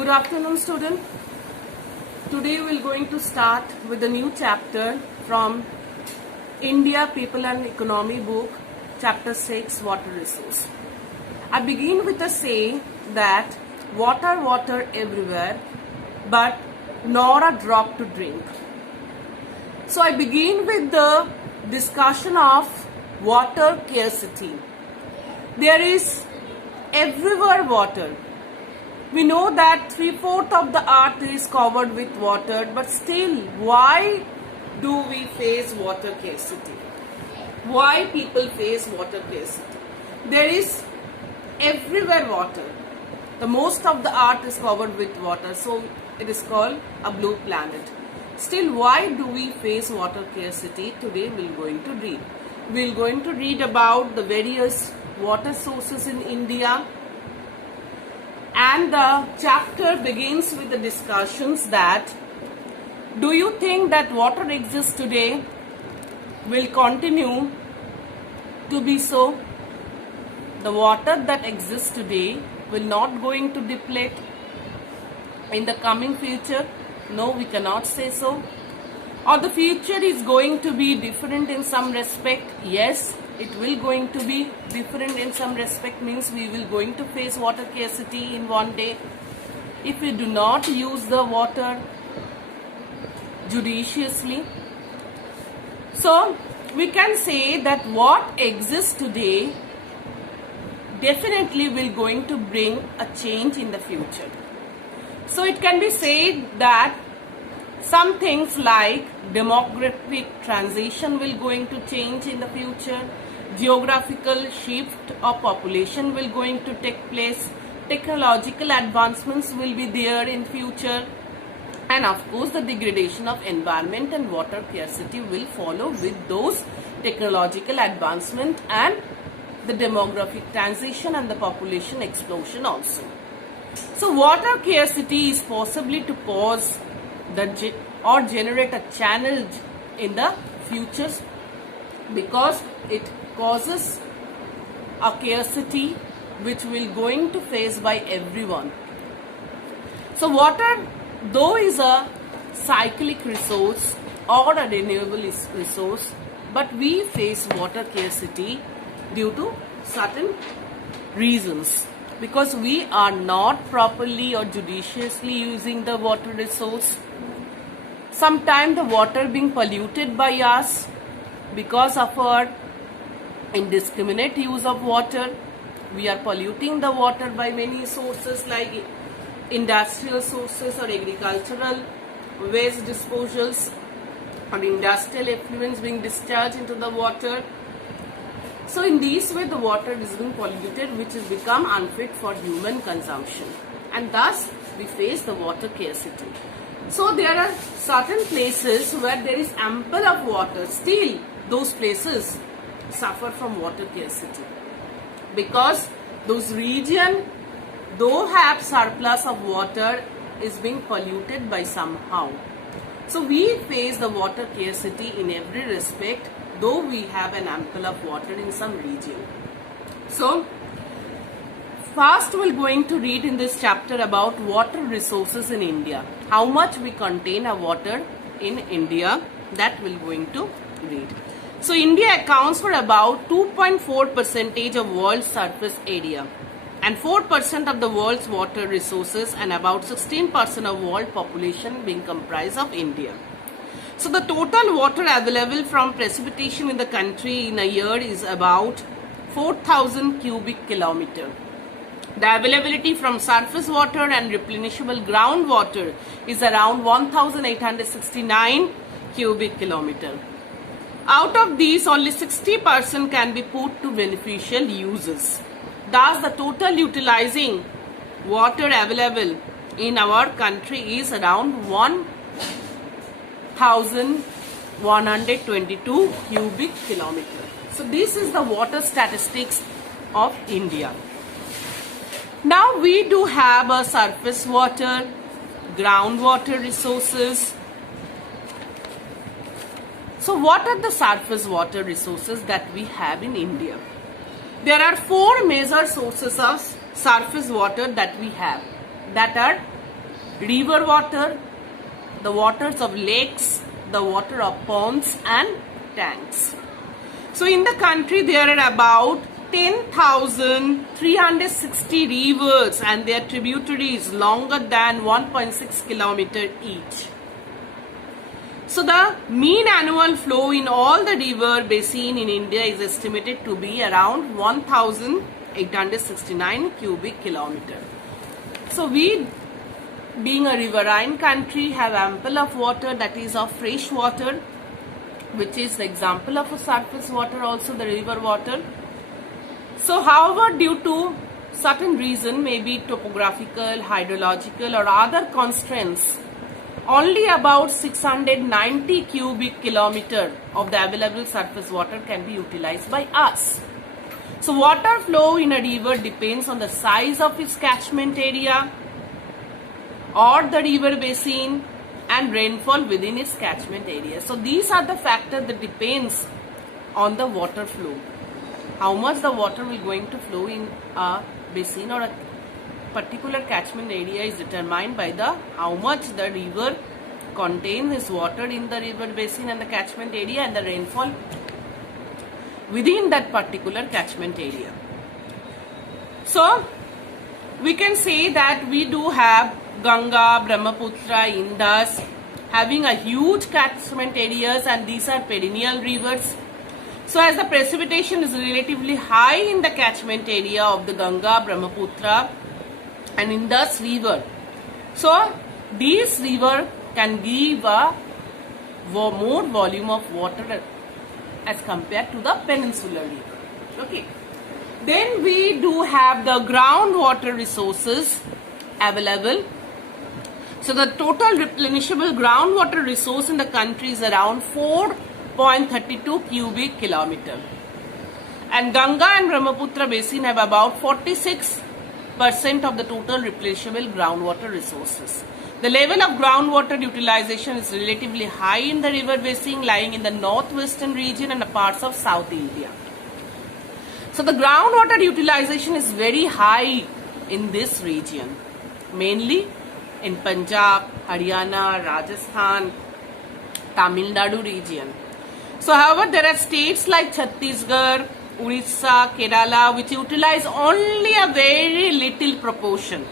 Good afternoon, student. Today we are going to start with a new chapter from India People and Economy book, chapter 6, Water Resource. I begin with a saying that water, water everywhere, but nor a drop to drink. So I begin with the discussion of water scarcity. There is everywhere water. We know that 3/4 of the earth is covered with water, but still, why do we face water scarcity? Why people face water scarcity? There is everywhere water. The most of the earth is covered with water, so it is called a blue planet. Still, why do we face water scarcity? Today we are going to read. We are going to read about the various water sources in India. And the chapter begins with the discussions that do you think that water exists today will continue to be so? The water that exists today will not going to deplete in the coming future? No, we cannot say so. Or the future is going to be different in some respect? Yes, it will going to be different in some respect, means we will going to face water scarcity in one day if we do not use the water judiciously. So we can say that what exists today definitely will going to bring a change in the future. So it can be said that some things like demographic transition will going to change in the future, geographical shift of population will going to take place, technological advancements will be there in future, and of course the degradation of environment and water scarcity will follow with those technological advancement and the demographic transition and the population explosion also. So water scarcity is possibly to cause or generate a challenge in the futures because it causes a scarcity which will going to face by everyone. So water, though is a cyclic resource or a renewable resource, but we face water scarcity due to certain reasons, because we are not properly or judiciously using the water resource. Sometimes the water being polluted by us because of our indiscriminate use of water. We are polluting the water by many sources like industrial sources or agricultural waste disposals or industrial effluents being discharged into the water. So in this way the water is being polluted, which has become unfit for human consumption, and thus we face the water scarcity. So there are certain places where there is ample of water, still those places suffer from water scarcity because those regions, though have surplus of water, is being polluted by somehow. So we face the water scarcity in every respect, though we have an ample of water in some region. So first we're going to read in this chapter about water resources in India. How much we contain of water in India, that we're going to read. So India accounts for about 2.4% of world's surface area and 4% of the world's water resources and about 16% of world population being comprised of India. So the total water available from precipitation in the country in a year is about 4,000 cubic kilometer. The availability from surface water and replenishable groundwater is around 1,869 cubic kilometer. Out of these, only 60% can be put to beneficial uses. Thus, the total utilizing water available in our country is around 1,122 cubic kilometer. So this is the water statistics of India. Now we do have a surface water, groundwater resources. So what are the surface water resources that we have in India? There are four major sources of surface water that we have, that are river water, the waters of lakes, the water of ponds and tanks. So in the country there are about 10,360 rivers and their tributaries longer than 1.6 kilometers each. So the mean annual flow in all the river basin in India is estimated to be around 1,869 cubic kilometers. So we, being a riverine country, have ample of water, that is of fresh water, which is the example of a surface water, also the river water. So however, due to certain reason, maybe topographical, hydrological or other constraints, only about 690 cubic kilometer of the available surface water can be utilized by us. So water flow in a river depends on the size of its catchment area or the river basin and rainfall within its catchment area. So these are the factors that depends on the water flow. How much the water will going to flow in a basin or a particular catchment area is determined by the how much the river contains this water in the river basin and the catchment area and the rainfall within that particular catchment area. So we can say that we do have Ganga, Brahmaputra, Indus having a huge catchment areas, and these are perennial rivers. So as the precipitation is relatively high in the catchment area of the Ganga, Brahmaputra and Indus river, so these river can give a more volume of water as compared to the peninsular river. Okay. Then we do have the groundwater resources available. So the total replenishable groundwater resource in the country is around 4.32 cubic kilometer. And Ganga and Brahmaputra basin have about 46% of the total replenishable groundwater resources. The level of groundwater utilization is relatively high in the river basin lying in the northwestern region and the parts of South India. So the groundwater utilization is very high in this region, mainly in Punjab, Haryana, Rajasthan, Tamil Nadu region. So however, there are states like Chhattisgarh, Orissa, Kerala which utilize only a very little proportion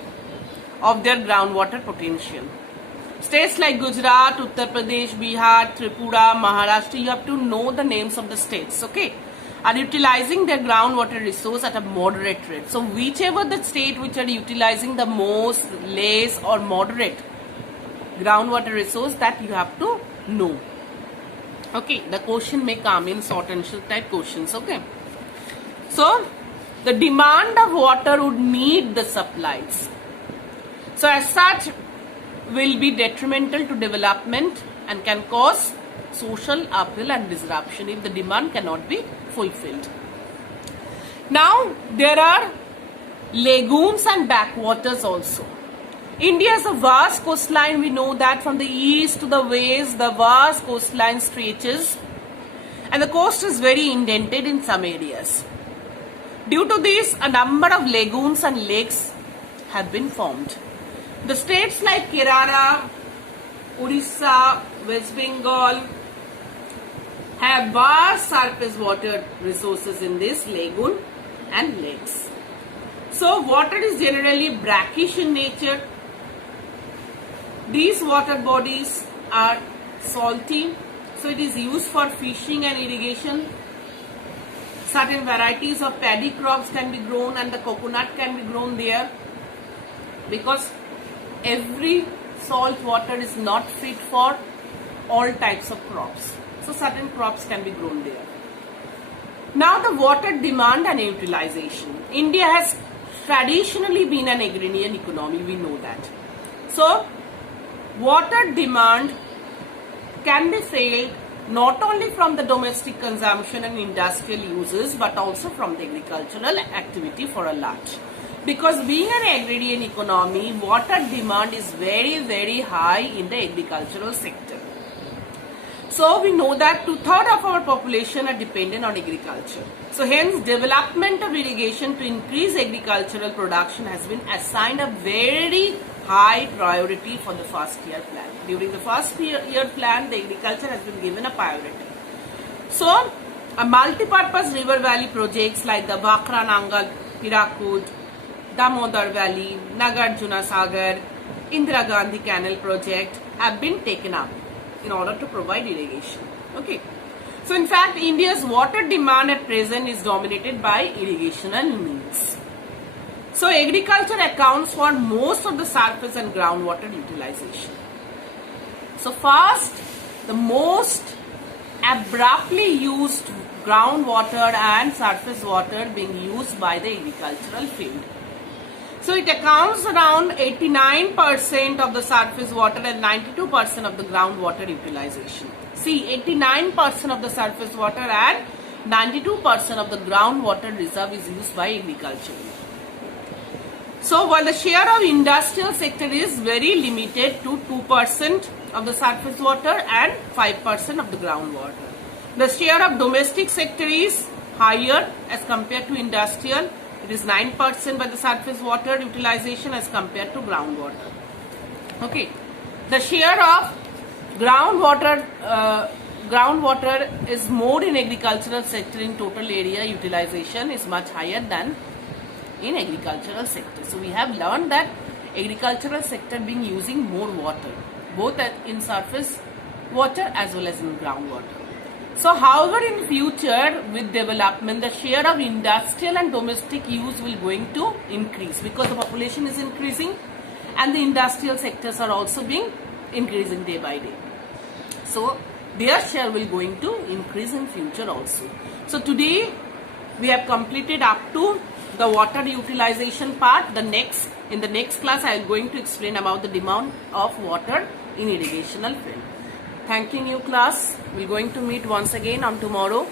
of their groundwater potential. States like Gujarat, Uttar Pradesh, Bihar, Tripura, Maharashtra, you have to know the names of the states, okay, are utilizing their groundwater resource at a moderate rate. So whichever the state which are utilizing the most, less or moderate groundwater resource, that you have to know. Okay, the question may come in short answer type questions, okay. So the demand of water would meet the supplies. So as such will be detrimental to development and can cause social upheaval and disruption if the demand cannot be fulfilled. Now there are lagoons and backwaters also. India is a vast coastline. We know that from the east to the west the vast coastline stretches and the coast is very indented in some areas. Due to this, a number of lagoons and lakes have been formed. The states like Kerala, Orissa, West Bengal have vast surface water resources in this lagoon and lakes. So water is generally brackish in nature. These water bodies are salty, so it is used for fishing and irrigation. Certain varieties of paddy crops can be grown and the coconut can be grown there, because every salt water is not fit for all types of crops. So certain crops can be grown there. Now the water demand and utilization. India has traditionally been an agrarian economy, we know that. So water demand can be filled not only from the domestic consumption and industrial uses but also from the agricultural activity for a large. Because being an agrarian economy, water demand is very high in the agricultural sector. So we know that 2/3 of our population are dependent on agriculture. So hence development of irrigation to increase agricultural production has been assigned a very high priority for the first year plan. During the first year plan, the agriculture has been given a priority. So a multi-purpose river valley projects like the Bhakra Nangal, Hirakud, Damodar Valley, Nagarjuna Sagar, Indira Gandhi Canal project have been taken up in order to provide irrigation. Okay. So in fact, India's water demand at present is dominated by irrigational needs. So agriculture accounts for most of the surface and groundwater utilization. So first, the most abruptly used groundwater and surface water being used by the agricultural field. So it accounts around 89% of the surface water and 92% of the groundwater utilization. See, 89% of the surface water and 92% of the groundwater reserve is used by agriculture. So while the share of industrial sector is very limited to 2% of the surface water and 5% of the groundwater. The share of domestic sector is higher as compared to industrial. It is 9% by the surface water utilization as compared to groundwater. Okay. The share of groundwater is more in agricultural sector in total area utilization is much higher than in agricultural sector. So we have learned that agricultural sector being using more water, both in surface water as well as in groundwater. So however in future with development, the share of industrial and domestic use will going to increase because the population is increasing and the industrial sectors are also being increasing day by day. So their share will going to increase in future also. So today we have completed up to the water utilization part. In the next class I am going to explain about the demand of water in irrigational field. Thanking you class. We are going to meet once again on tomorrow.